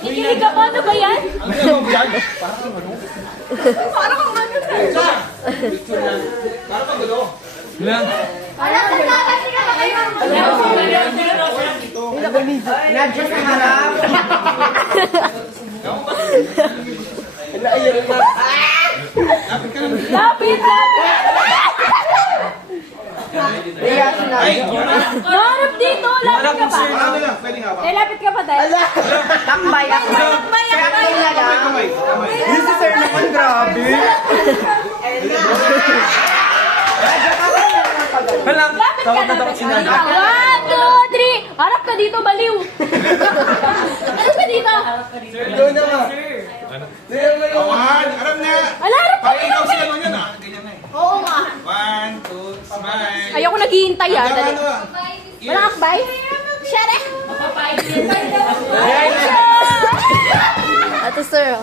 Ikilig ka ba? Ano ba yan? Parang ang ano sir. Parang gulo. Nadya sa harap. Lapit! Maharap dito! Lapit ka pa! Lapit ka pa dahil. Takbay ako. Yung si sir naman, grabe. Lapit ka na. 1, 2, 3! Harap ka dito, baliw! Harap ka dito! Doon naman. Harap na! Ala, harap ka dito! Ikaw sila nun yan ah. Ganyan na eh. Oo nga. 1, 2, smile. Ayoko naghihintay ah. Dali. Yes. Walang akbay? Share eh! Papayag. Ito sir.